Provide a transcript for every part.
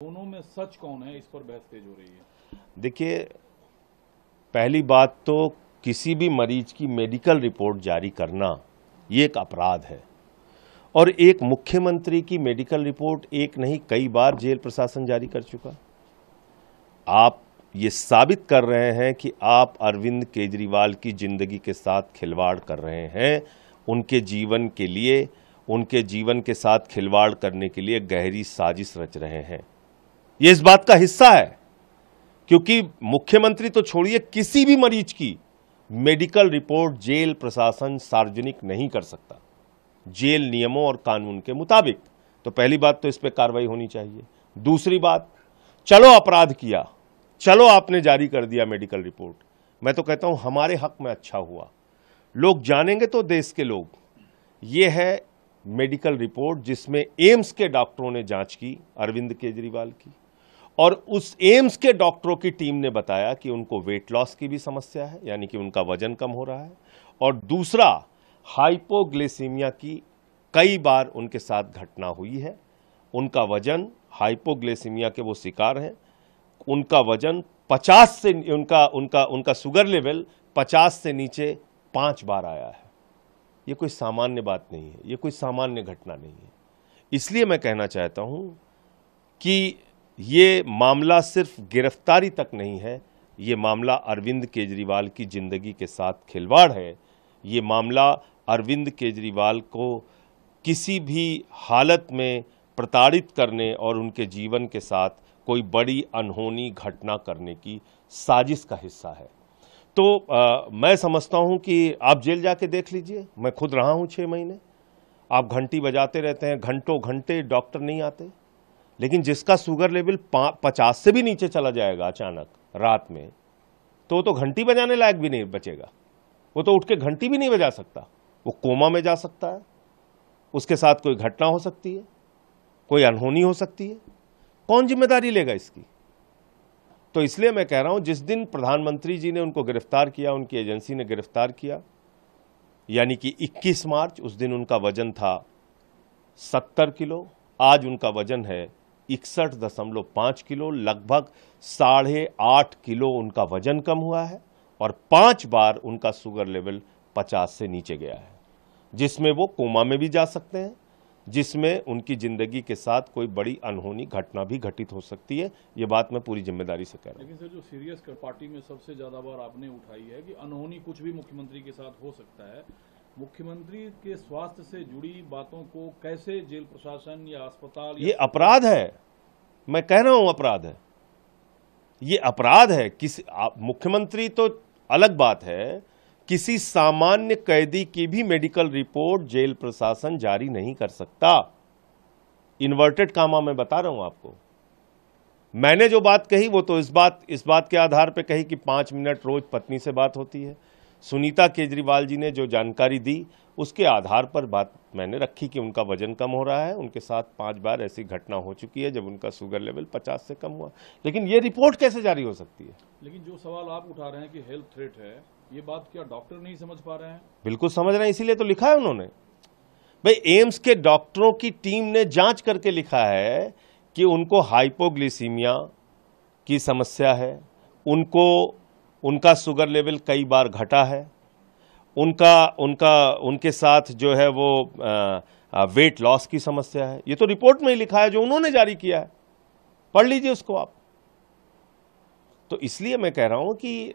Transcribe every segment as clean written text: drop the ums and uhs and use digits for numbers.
दोनों में सच कौन है, इस पर बहस तेज हो रही है। देखिए, पहली बात तो किसी भी मरीज की मेडिकल रिपोर्ट जारी करना ये एक अपराध है और एक मुख्यमंत्री की मेडिकल रिपोर्ट एक नहीं कई बार जेल प्रशासन जारी कर चुका। आप ये साबित कर रहे हैं कि आप अरविंद केजरीवाल की जिंदगी के साथ खिलवाड़ कर रहे हैं, उनके जीवन के लिए, उनके जीवन के साथ खिलवाड़ करने के लिए गहरी साजिश रच रहे हैं। ये इस बात का हिस्सा है क्योंकि मुख्यमंत्री तो छोड़िए, किसी भी मरीज की मेडिकल रिपोर्ट जेल प्रशासन सार्वजनिक नहीं कर सकता जेल नियमों और कानून के मुताबिक। तो पहली बात तो इस पे कार्रवाई होनी चाहिए। दूसरी बात, चलो अपराध किया, चलो आपने जारी कर दिया मेडिकल रिपोर्ट, मैं तो कहता हूं हमारे हक में अच्छा हुआ। लोग जानेंगे तो देश के लोग, ये है मेडिकल रिपोर्ट जिसमें एम्स के डॉक्टरों ने जांच की अरविंद केजरीवाल की, और उस एम्स के डॉक्टरों की टीम ने बताया कि उनको वेट लॉस की भी समस्या है, यानी कि उनका वजन कम हो रहा है, और दूसरा हाइपोग्लाइसीमिया की कई बार उनके साथ घटना हुई है। उनका वजन, हाइपोग्लाइसीमिया के वो शिकार हैं, उनका वजन 50 से उनका शुगर लेवल 50 से नीचे 5 बार आया है। ये कोई सामान्य बात नहीं है, ये कोई सामान्य घटना नहीं है। इसलिए मैं कहना चाहता हूं कि ये मामला सिर्फ गिरफ्तारी तक नहीं है, ये मामला अरविंद केजरीवाल की जिंदगी के साथ खिलवाड़ है। ये मामला अरविंद केजरीवाल को किसी भी हालत में प्रताड़ित करने और उनके जीवन के साथ कोई बड़ी अनहोनी घटना करने की साजिश का हिस्सा है। तो मैं समझता हूं कि आप जेल जाके देख लीजिए, मैं खुद रहा हूं 6 महीने। आप घंटी बजाते रहते हैं, घंटों घंटे डॉक्टर नहीं आते, लेकिन जिसका शुगर लेवल 50 से भी नीचे चला जाएगा अचानक रात में, तो वो तो घंटी बजाने लायक भी नहीं बचेगा। वो तो उठ के घंटी भी नहीं बजा सकता, वो कोमा में जा सकता है, उसके साथ कोई घटना हो सकती है, कोई अनहोनी हो सकती है। कौन जिम्मेदारी लेगा इसकी? तो इसलिए मैं कह रहा हूं, जिस दिन प्रधानमंत्री जी ने उनको गिरफ्तार किया, उनकी एजेंसी ने गिरफ्तार किया, यानी कि 21 मार्च, उस दिन उनका वजन था 70 किलो, आज उनका वजन है 61.5 किलो, लगभग 8.5 किलो उनका वजन कम हुआ है, और 5 बार उनका शुगर लेवल 50 से नीचे गया है, जिसमें वो कोमा में भी जा सकते हैं, जिसमें उनकी जिंदगी के साथ कोई बड़ी अनहोनी घटना भी घटित हो सकती है। ये बात मैं पूरी जिम्मेदारी से कह रहा हूं। लेकिन सर, जो सीरियस पार्टी में सबसे ज्यादा बार आपने उठाई है कि अनहोनी कुछ भी मुख्यमंत्री के साथ हो सकता है, मुख्यमंत्री के स्वास्थ्य से जुड़ी बातों को कैसे जेल प्रशासन या अस्पताल, ये अपराध है, मैं कह रहा हूं अपराध है, ये अपराध है। किसी मुख्यमंत्री तो अलग बात है, किसी सामान्य कैदी की भी मेडिकल रिपोर्ट जेल प्रशासन जारी नहीं कर सकता। इन्वर्टेड कामा मैं बता रहा हूं आपको। मैंने जो बात कही वो तो इस बात के आधार पे कही कि 5 मिनट रोज पत्नी से बात होती है। सुनीता केजरीवाल जी ने जो जानकारी दी उसके आधार पर बात मैंने रखी कि उनका वजन कम हो रहा है, उनके साथ 5 बार ऐसी घटना हो चुकी है जब उनका शुगर लेवल 50 से कम हुआ। लेकिन ये रिपोर्ट कैसे जारी हो सकती है? लेकिन जो सवाल आप उठा रहे हैं कि हेल्थ थ्रेट है, ये बात क्या डॉक्टर नहीं समझ पा रहे हैं? बिल्कुल समझ रहे हैं, इसीलिए तो लिखा है उन्होंने। भाई, एम्स के डॉक्टरों की टीम ने जांच करके लिखा है कि उनको हाइपोग्लाइसीमिया की समस्या है, उनका शुगर लेवल कई बार घटा है, उनके साथ जो है वो वेट लॉस की समस्या है। ये तो रिपोर्ट में ही लिखा है जो उन्होंने जारी किया है, पढ़ लीजिए उसको आप। तो इसलिए मैं कह रहा हूं कि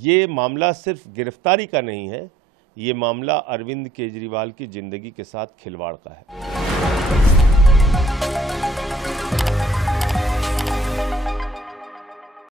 ये मामला सिर्फ गिरफ्तारी का नहीं है, ये मामला अरविंद केजरीवाल की जिंदगी के साथ खिलवाड़ का है।